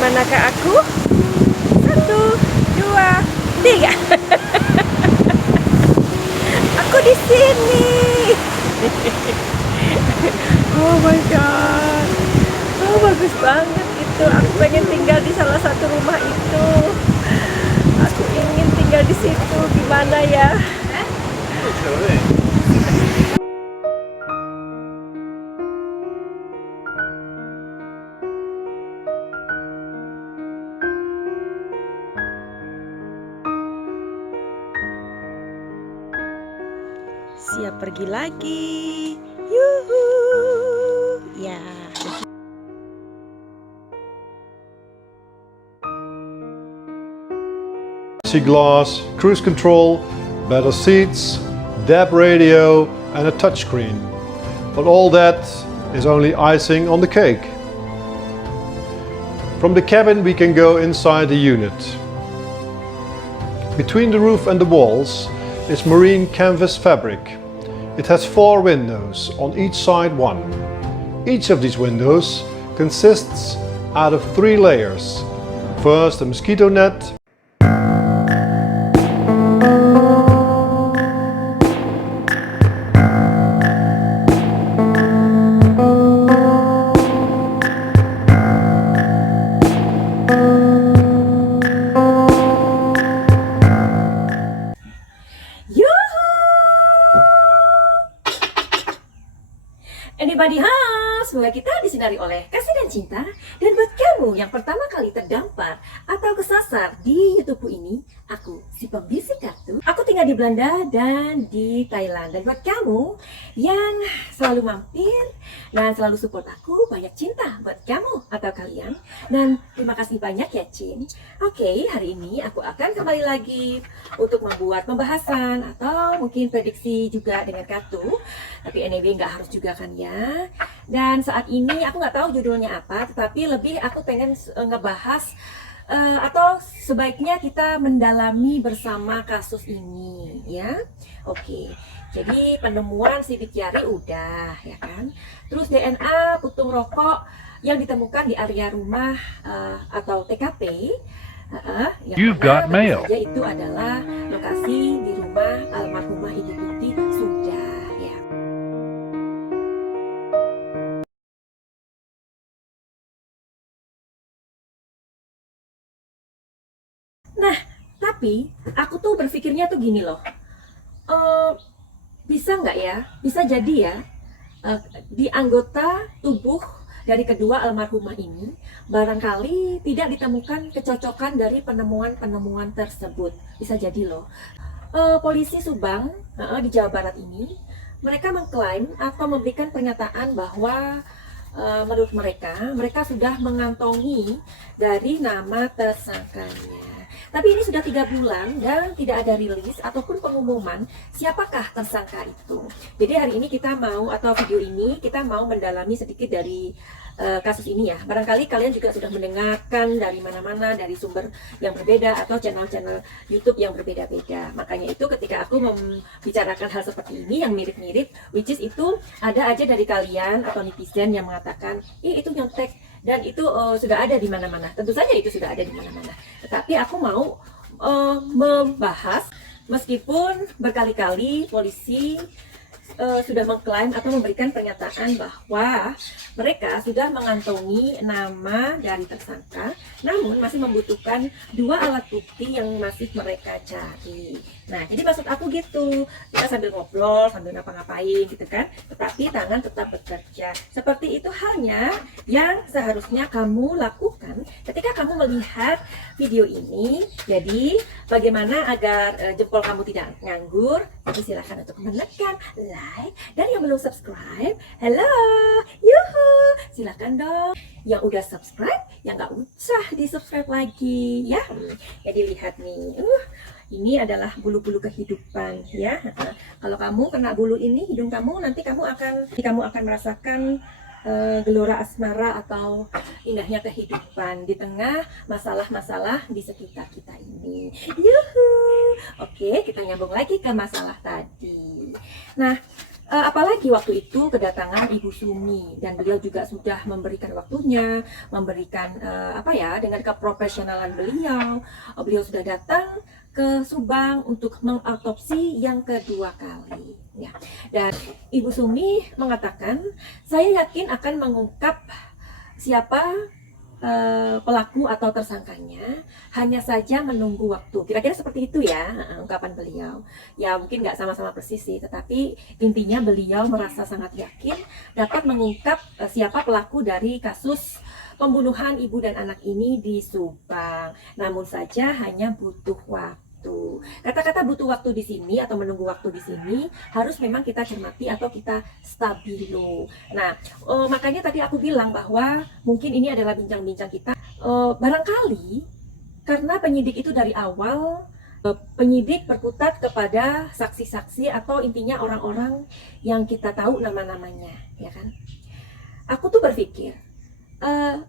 Manakah aku? 1, 2, 3. Aku di sini. Oh my god. Oh, bagus banget itu. Aku pengen tinggal di salah satu rumah itu. Aku ingin tinggal di situ. Gimana ya? Siap pergi lagi. Yuhu. Ya. Glass, cruise control, better seats, DAB radio and a touchscreen. But all that is only icing on the cake. From the cabin we can go inside the unit. Between the roof and the walls is marine canvas fabric. It has 4 windows, on each side 1. Each of these windows consists out of 3 layers. First a mosquito net, Anybody house, semoga kita disinari oleh kasih dan cinta. Dan buat kamu yang pertama kali terdampar atau kesasar di YouTubeku ini, aku si pembisik kartu. Aku tinggal di Belanda dan di Thailand. Dan buat kamu yang selalu mampir dan selalu support aku, banyak cinta buat kamu atau kalian. Dan terima kasih banyak ya Cin. Oke, hari ini aku akan kembali lagi untuk membuat pembahasan atau mungkin prediksi juga dengan kartu. Tapi anyway nggak harus juga kan ya. Dan saat ini aku nggak tahu judulnya apa, tetapi lebih aku pengen ngebahas atau sebaiknya kita mendalami bersama kasus ini ya. Oke, jadi penemuan sidik jari udah ya kan. Terus DNA putung rokok yang ditemukan di area rumah atau TKP. Yang You've got mail. saja itu adalah lokasi di rumah almarhumah Ibu Tuti sudah ya. Nah, tapi aku tuh berpikirnya tuh gini loh, bisa nggak ya, bisa jadi ya, di anggota tubuh dari kedua almarhumah ini barangkali tidak ditemukan kecocokan dari penemuan-penemuan tersebut. Bisa jadi loh. Polisi Subang di Jawa Barat ini, mereka mengklaim atau memberikan pernyataan bahwa menurut mereka sudah mengantongi dari nama tersangkanya. Tapi ini sudah 3 bulan dan tidak ada rilis ataupun pengumuman siapakah tersangka itu. Jadi hari ini kita mau, atau video ini kita mau mendalami sedikit dari kasus ini ya. Barangkali kalian juga sudah mendengarkan dari mana-mana, dari sumber yang berbeda atau channel-channel YouTube yang berbeda-beda. Makanya itu ketika aku membicarakan hal seperti ini yang mirip-mirip, which is itu ada aja dari kalian atau netizen yang mengatakan, itu nyontek dan itu sudah ada di mana-mana. Tentu saja itu sudah ada di mana-mana. Tetapi aku mau membahas meskipun berkali-kali polisi sudah mengklaim atau memberikan pernyataan bahwa mereka sudah mengantongi nama dari tersangka, namun masih membutuhkan 2 alat bukti yang masih mereka cari. Nah, jadi maksud aku gitu, kita sambil ngobrol, sambil ngapa-ngapain gitu kan, tetapi tangan tetap bekerja. Seperti itu halnya yang seharusnya kamu lakukan ketika kamu melihat video ini. Jadi, bagaimana agar jempol kamu tidak nganggur? Jadi silahkan untuk menekan like, dan yang belum subscribe, hello, yuhu, silahkan dong. Yang udah subscribe, yang nggak usah di subscribe lagi ya. Jadi lihat nih, ini adalah bulu-bulu kehidupan ya. Kalau kamu kena bulu ini, hidung kamu, nanti kamu akan merasakan gelora asmara atau indahnya kehidupan di tengah masalah-masalah di sekitar kita ini. Yuhu. Oke, kita nyambung lagi ke masalah tadi. Nah, Apalagi waktu itu kedatangan Ibu Sumi, dan beliau juga sudah memberikan waktunya, memberikan dengan keprofesionalan beliau. Beliau sudah datang ke Subang untuk mengautopsi yang kedua kali. Ya. Dan Ibu Sumi mengatakan, saya yakin akan mengungkap siapa pelaku atau tersangkanya, hanya saja menunggu waktu. Kira-kira seperti itu ya ungkapan beliau. Ya mungkin nggak sama-sama persis sih, tetapi intinya beliau merasa sangat yakin dapat mengungkap siapa pelaku dari kasus pembunuhan ibu dan anak ini di Subang. Namun saja hanya butuh waktu. Kata-kata butuh waktu di sini atau menunggu waktu di sini harus memang kita cermati atau kita stabilo. Nah, makanya tadi aku bilang bahwa mungkin ini adalah bincang-bincang kita. Barangkali karena penyidik itu dari awal penyidik berkutat kepada saksi-saksi atau intinya orang-orang yang kita tahu nama-namanya, ya kan? Aku tuh berpikir,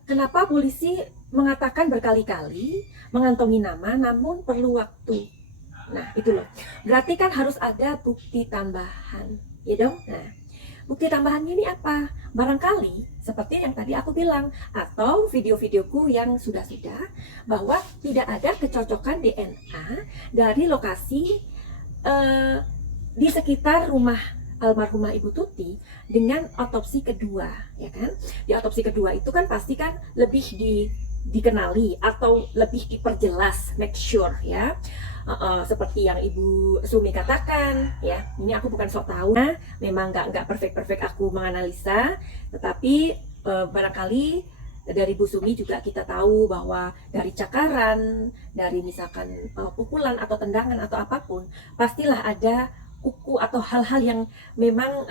kenapa polisi mengatakan berkali-kali mengantongi nama namun perlu waktu. Nah itu loh, berarti kan harus ada bukti tambahan, ya dong. Nah bukti tambahannya ini apa? Barangkali seperti yang tadi aku bilang, atau video-videoku yang sudah-sudah, bahwa tidak ada kecocokan DNA dari lokasi di sekitar rumah almarhumah Ibu Tuti dengan otopsi kedua, ya kan? Di otopsi kedua itu kan pasti kan lebih dikenali atau lebih diperjelas, make sure ya. Seperti yang Ibu Sumi katakan, ya. Ini aku bukan sok tahu, memang nggak perfect aku menganalisa, tetapi barangkali dari Bu Sumi juga kita tahu bahwa dari cakaran, dari misalkan pukulan atau tendangan atau apapun, pastilah ada kuku atau hal-hal yang memang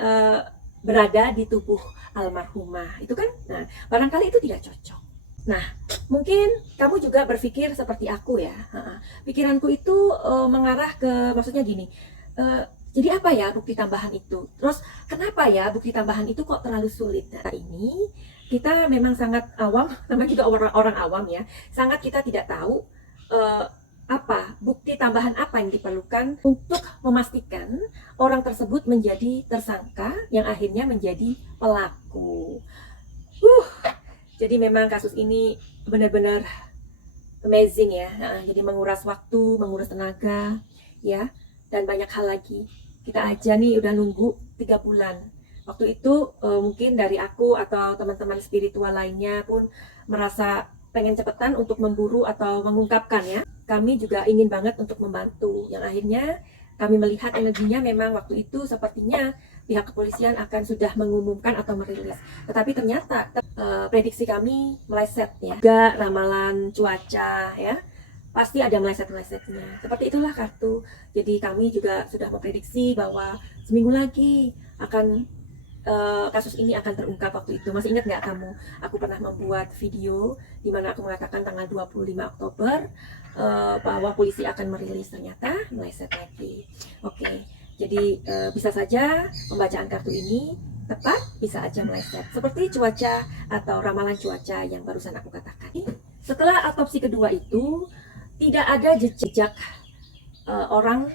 berada di tubuh almarhumah itu kan. Nah barangkali itu tidak cocok. Nah mungkin kamu juga berpikir seperti aku ya. Pikiranku itu mengarah ke, maksudnya gini, jadi apa ya bukti tambahan itu, terus kenapa ya bukti tambahan itu kok terlalu sulit. Nah ini kita memang sangat awam, namanya juga orang awam ya, sangat kita tidak tahu apa bukti tambahan apa yang diperlukan untuk memastikan orang tersebut menjadi tersangka yang akhirnya menjadi pelaku. Jadi memang kasus ini benar-benar amazing ya. Jadi menguras waktu, menguras tenaga ya, dan banyak hal lagi. Kita aja nih udah nunggu 3 bulan. Waktu itu mungkin dari aku atau teman-teman spiritual lainnya pun merasa pengen cepetan untuk memburu atau mengungkapkan ya. Kami juga ingin banget untuk membantu, yang akhirnya kami melihat energinya memang waktu itu sepertinya pihak kepolisian akan sudah mengumumkan atau merilis. Tetapi ternyata prediksi kami meleset ya. Juga ramalan cuaca ya, pasti ada meleset-melesetnya. Seperti itulah kartu. Jadi kami juga sudah memprediksi bahwa seminggu lagi akan kasus ini akan terungkap waktu itu. Masih ingat nggak kamu? Aku pernah membuat video di mana aku mengatakan tanggal 25 Oktober bahwa polisi akan merilis, ternyata meleset lagi. Oke, jadi bisa saja pembacaan kartu ini tepat, bisa aja meleset. Seperti cuaca atau ramalan cuaca yang barusan aku katakan. Setelah autopsi kedua itu, tidak ada jejak orang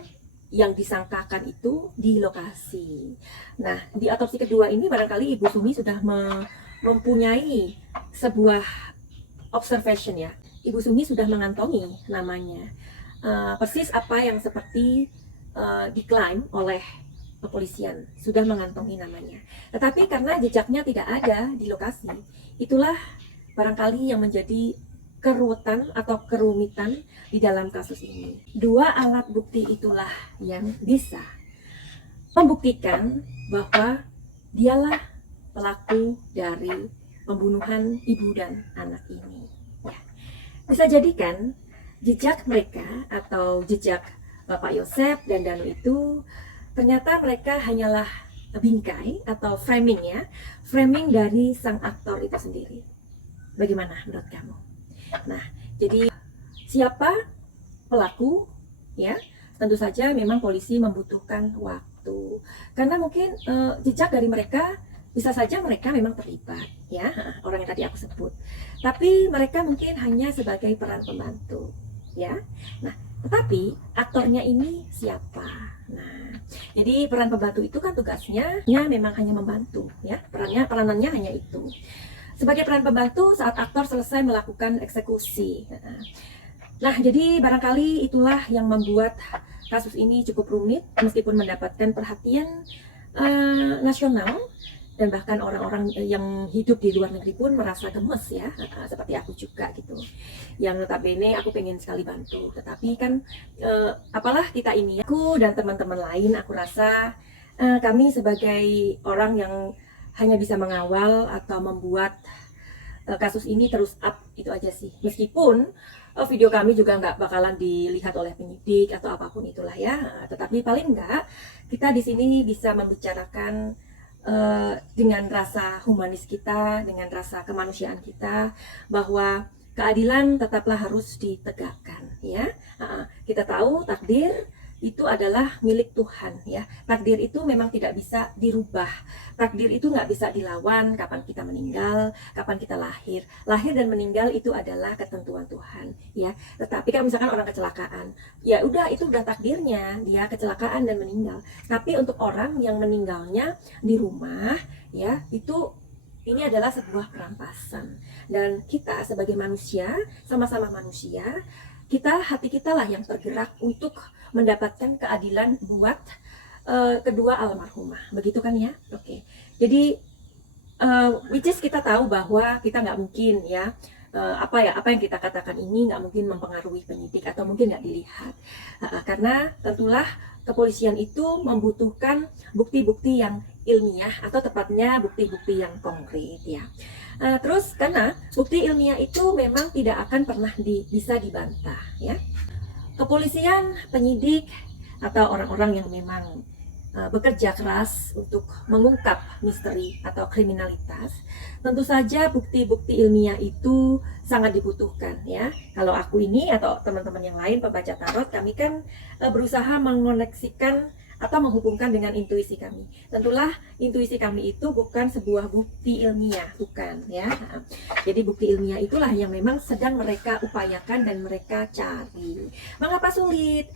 yang disangkakan itu di lokasi. Nah, di autopsi kedua ini barangkali Ibu Sumi sudah mempunyai sebuah observation ya. Ibu Sumi sudah mengantongi namanya. Persis apa yang seperti diklaim oleh kepolisian, sudah mengantongi namanya. Tetapi karena jejaknya tidak ada di lokasi, itulah barangkali yang menjadi keruwetan atau kerumitan di dalam kasus ini. 2 alat bukti itulah yang bisa membuktikan bahwa dialah pelaku dari pembunuhan ibu dan anak ini. Ya. Bisa jadikan jejak mereka atau jejak Bapak Yosep dan Danu itu ternyata mereka hanyalah bingkai atau framing ya, framing dari sang aktor itu sendiri. Bagaimana menurut kamu? Nah, jadi siapa pelaku ya? Tentu saja memang polisi membutuhkan waktu. Karena mungkin jejak dari mereka bisa saja mereka memang terlibat ya, orang yang tadi aku sebut. Tapi mereka mungkin hanya sebagai peran pembantu ya. Nah, Tetapi aktornya ini siapa? Nah, jadi peran pembantu itu kan tugasnya memang hanya membantu, ya. Peranannya hanya itu. Sebagai peran pembantu saat aktor selesai melakukan eksekusi. Nah, jadi barangkali itulah yang membuat kasus ini cukup rumit meskipun mendapatkan perhatian nasional, dan bahkan orang-orang yang hidup di luar negeri pun merasa gemes ya, seperti aku juga gitu, yang notabene aku pengen sekali bantu, tetapi kan apalah kita ini, aku dan teman-teman lain, aku rasa kami sebagai orang yang hanya bisa mengawal atau membuat kasus ini terus up, itu aja sih. Meskipun video kami juga nggak bakalan dilihat oleh penyidik atau apapun itulah ya, tetapi paling nggak kita di sini bisa membicarakan dengan rasa humanis kita, dengan rasa kemanusiaan kita, bahwa keadilan tetaplah harus ditegakkan ya. Kita tahu takdir itu adalah milik Tuhan ya. Takdir itu memang tidak bisa dirubah. Takdir itu nggak bisa dilawan. Kapan kita meninggal, kapan kita lahir. Lahir dan meninggal itu adalah ketentuan Tuhan ya. Tetapi kalau misalkan orang kecelakaan, ya udah, itu udah takdirnya, dia kecelakaan dan meninggal. Tapi untuk orang yang meninggalnya di rumah ya, itu ini adalah sebuah perampasan. Dan kita sebagai manusia, sama-sama manusia, hati kita lah yang tergerak untuk mendapatkan keadilan buat kedua almarhumah, begitu kan ya? Oke. Jadi which is kita tahu bahwa kita nggak mungkin ya, apa yang kita katakan ini nggak mungkin mempengaruhi penyidik atau mungkin nggak dilihat, karena tentulah kepolisian itu membutuhkan bukti-bukti yang ilmiah, atau tepatnya bukti-bukti yang konkret ya. Terus karena bukti ilmiah itu memang tidak akan pernah bisa dibantah ya. Kepolisian, penyidik, atau orang-orang yang memang bekerja keras untuk mengungkap misteri atau kriminalitas, tentu saja bukti-bukti ilmiah itu sangat dibutuhkan ya. Kalau aku ini atau teman-teman yang lain pembaca tarot, kami kan berusaha mengoneksikan atau menghubungkan dengan intuisi kami. Tentulah intuisi kami itu bukan sebuah bukti ilmiah, bukan ya. Jadi bukti ilmiah itulah yang memang sedang mereka upayakan dan mereka cari. Mengapa sulit?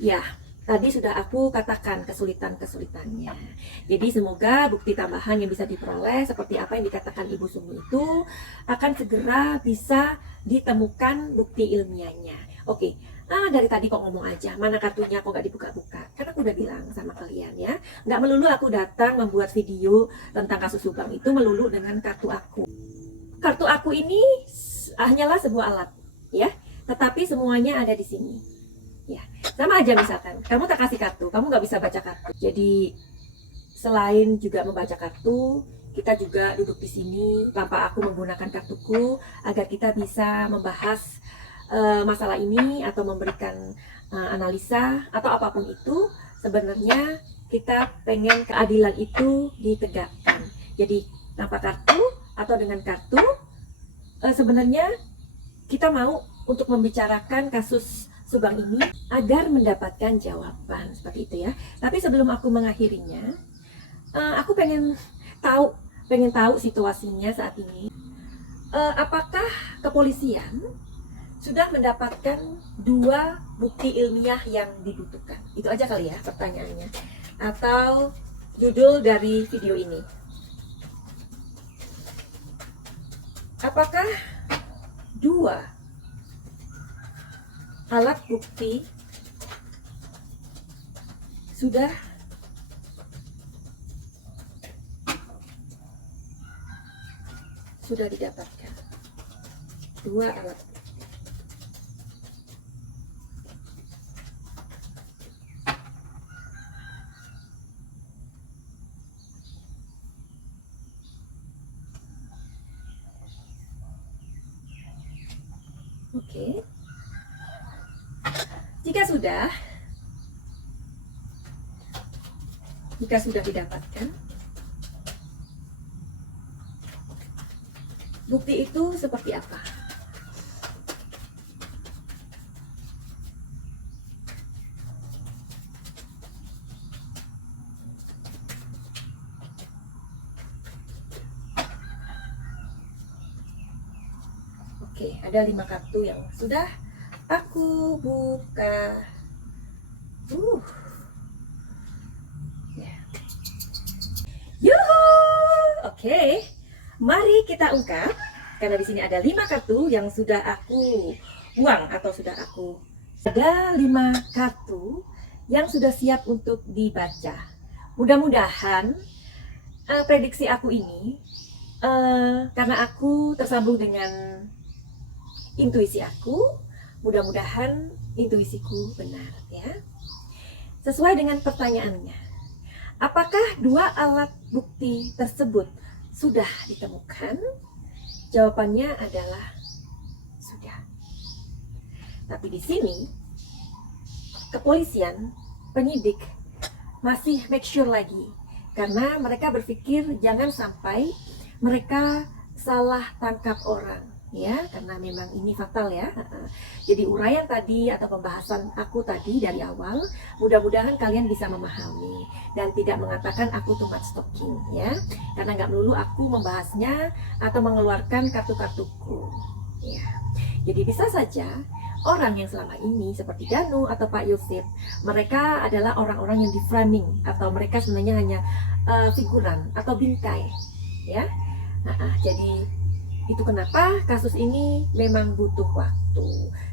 Ya, tadi sudah aku katakan kesulitan-kesulitannya. Jadi semoga bukti tambahan yang bisa diperoleh seperti apa yang dikatakan Ibu Sumi itu akan segera bisa ditemukan bukti ilmiahnya. Oke. Dari tadi kok ngomong aja, mana kartunya kok gak dibuka-buka? Karena aku udah bilang sama kalian ya, gak melulu aku datang membuat video tentang kasus Subang itu melulu dengan kartu aku. Kartu aku ini hanyalah sebuah alat ya, tetapi semuanya ada di sini ya. Sama aja misalkan, kamu tak kasih kartu, kamu gak bisa baca kartu. Jadi selain juga membaca kartu, kita juga duduk di sini tanpa aku menggunakan kartuku agar kita bisa membahas masalah ini atau memberikan analisa atau apapun itu. Sebenarnya kita pengen keadilan itu ditegakkan. Jadi tanpa kartu atau dengan kartu, sebenarnya kita mau untuk membicarakan kasus Subang ini agar mendapatkan jawaban seperti itu ya. Tapi sebelum aku mengakhirinya, aku pengen tahu situasinya saat ini. Apakah kepolisian sudah mendapatkan 2 bukti ilmiah yang dibutuhkan? Itu aja kali ya pertanyaannya, atau judul dari video ini. Apakah 2 alat bukti sudah didapatkan? 2 alat. Oke. Jika sudah didapatkan, bukti itu seperti apa? Oke, ada 5 kartu yang sudah Aku buka. Ya. Yuhu! Oke, mari kita ungkap. Karena di sini ada 5 kartu yang sudah aku buang atau sudah aku. Ada 5 kartu yang sudah siap untuk dibaca. Mudah-mudahan prediksi aku ini, karena aku tersambung dengan intuisi aku, mudah-mudahan intuisiku benar ya. Sesuai dengan pertanyaannya, apakah 2 alat bukti tersebut sudah ditemukan? Jawabannya adalah sudah. Tapi di sini kepolisian, penyidik masih make sure lagi, karena mereka berpikir jangan sampai mereka salah tangkap orang ya, karena memang ini fatal ya. Jadi uraian tadi atau pembahasan aku tadi dari awal, mudah-mudahan kalian bisa memahami dan tidak mengatakan aku too much talking ya, karena nggak melulu aku membahasnya atau mengeluarkan kartu-kartuku ya. Jadi bisa saja orang yang selama ini seperti Danu atau Pak Yosef, mereka adalah orang-orang yang di framing atau mereka sebenarnya hanya figuran atau bingkai ya. Jadi itu kenapa kasus ini memang butuh waktu.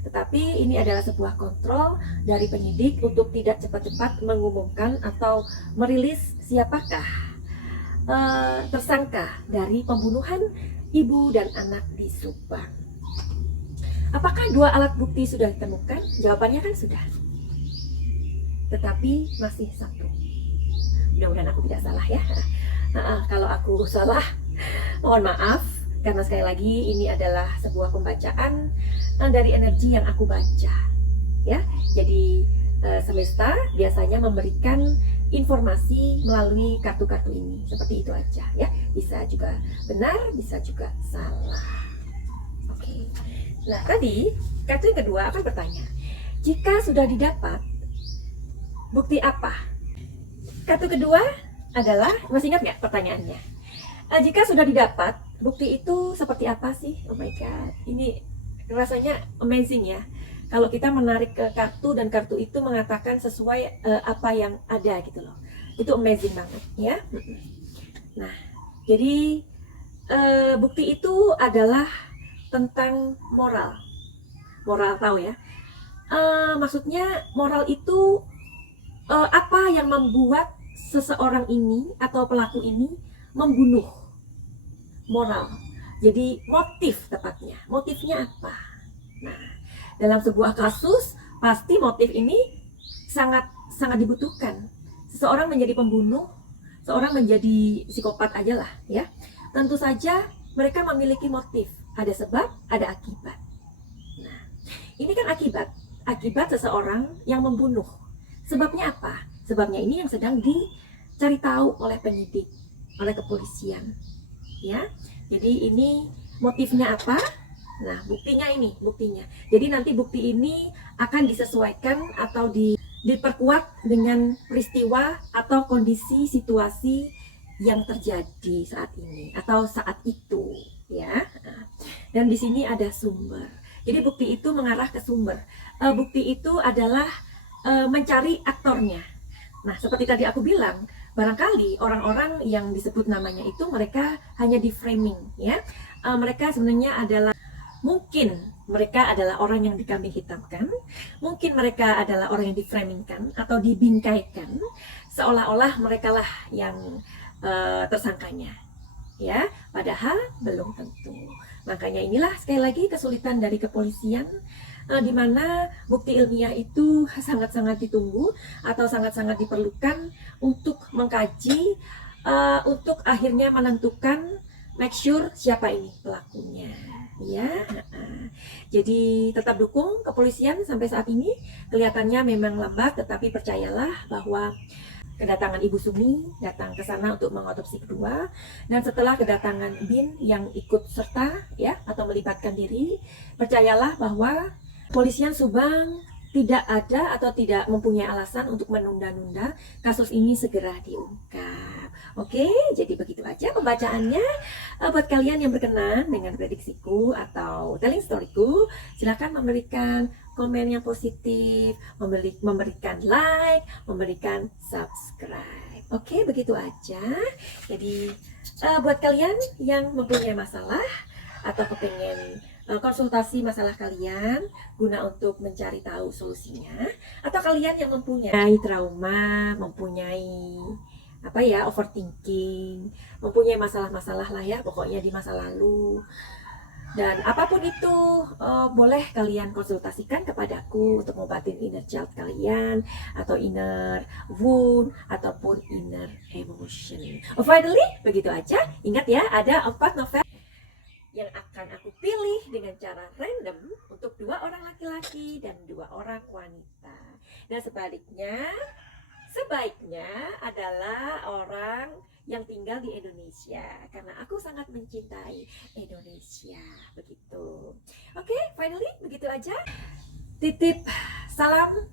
Tetapi ini adalah sebuah kontrol dari penyidik untuk tidak cepat-cepat mengumumkan atau merilis siapakah tersangka dari pembunuhan ibu dan anak di Subang. Apakah 2 alat bukti sudah ditemukan? Jawabannya kan sudah. Tetapi masih 1. Mudah-mudahan aku tidak salah ya. Kalau aku salah, mohon maaf. Karena sekali lagi ini adalah sebuah pembacaan dari energi yang aku baca ya. Jadi semesta biasanya memberikan informasi melalui kartu-kartu ini. Seperti itu aja ya. Bisa juga benar, bisa juga salah. Oke. Nah tadi kartu yang kedua akan bertanya, jika sudah didapat, bukti apa? Kartu kedua adalah, masih ingat nggak pertanyaannya? Jika sudah didapat, bukti itu seperti apa sih? Oh my god, ini rasanya amazing ya. Kalau kita menarik ke kartu dan kartu itu mengatakan sesuai apa yang ada gitu loh. Itu amazing banget ya. Nah, jadi bukti itu adalah tentang moral. Moral tahu ya. Maksudnya moral itu apa yang membuat seseorang ini atau pelaku ini membunuh. Moral. Jadi motif tepatnya. Motifnya apa? Nah, dalam sebuah kasus pasti motif ini sangat dibutuhkan. Seseorang menjadi pembunuh, seorang menjadi psikopat aja lah ya. Tentu saja mereka memiliki motif. Ada sebab, ada akibat. Nah, ini kan akibat seseorang yang membunuh. Sebabnya apa? Sebabnya ini yang sedang dicari tahu oleh penyidik, oleh kepolisian ya. Jadi ini motifnya apa? Nah, buktinya ini, buktinya. Jadi nanti bukti ini akan disesuaikan atau diperkuat dengan peristiwa atau kondisi situasi yang terjadi saat ini atau saat itu ya. Dan di sini ada sumber. Jadi bukti itu mengarah ke sumber. Bukti itu adalah mencari aktornya. Nah, seperti tadi aku bilang, barangkali orang-orang yang disebut namanya itu mereka hanya di framing ya. Mereka sebenarnya adalah, mungkin mereka adalah orang yang dikambing hitamkan, mungkin mereka adalah orang yang diframingkan atau dibingkaikan seolah-olah mereka lah yang tersangkanya ya, padahal belum tentu. Makanya inilah sekali lagi kesulitan dari kepolisian, di mana bukti ilmiah itu sangat-sangat ditunggu atau sangat-sangat diperlukan untuk mengkaji, untuk akhirnya menentukan, make sure siapa ini pelakunya ya. Jadi tetap dukung kepolisian sampai saat ini. Kelihatannya memang lambat, tetapi percayalah bahwa kedatangan Ibu Sumi datang ke sana untuk mengotopsi kedua, dan setelah kedatangan BIN yang ikut serta ya atau melibatkan diri, percayalah bahwa kepolisian Subang tidak ada atau tidak mempunyai alasan untuk menunda-nunda kasus ini segera diungkap. Oke, jadi begitu aja pembacaannya. Buat kalian yang berkenan dengan prediksiku atau telling storyku, silakan memberikan komen yang positif, memberikan like, memberikan subscribe. Oke, begitu aja. Jadi buat kalian yang mempunyai masalah atau kepengen konsultasi masalah kalian guna untuk mencari tahu solusinya, atau kalian yang mempunyai trauma, mempunyai overthinking, mempunyai masalah-masalah lah ya, pokoknya di masa lalu, dan apapun itu boleh kalian konsultasikan kepadaku untuk ngobatin inner child kalian, atau inner wound, ataupun inner emotion. Finally, begitu aja. Ingat ya, ada 4 novel yang akan aku pilih dengan cara random untuk 2 orang laki-laki dan 2 orang wanita. Dan sebaliknya, sebaiknya adalah orang yang tinggal di Indonesia, karena aku sangat mencintai Indonesia. Begitu. Oke, finally begitu aja. Titip salam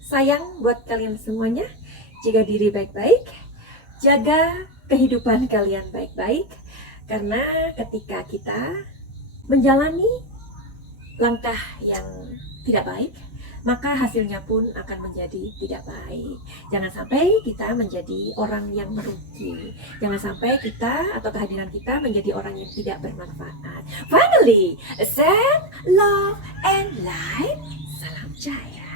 sayang buat kalian semuanya. Jaga diri baik-baik, jaga kehidupan kalian baik-baik, karena ketika kita menjalani langkah yang tidak baik, maka hasilnya pun akan menjadi tidak baik. Jangan sampai kita menjadi orang yang merugi. Jangan sampai kita atau kehadiran kita menjadi orang yang tidak bermanfaat. Finally, send love and light. Salam Jaya.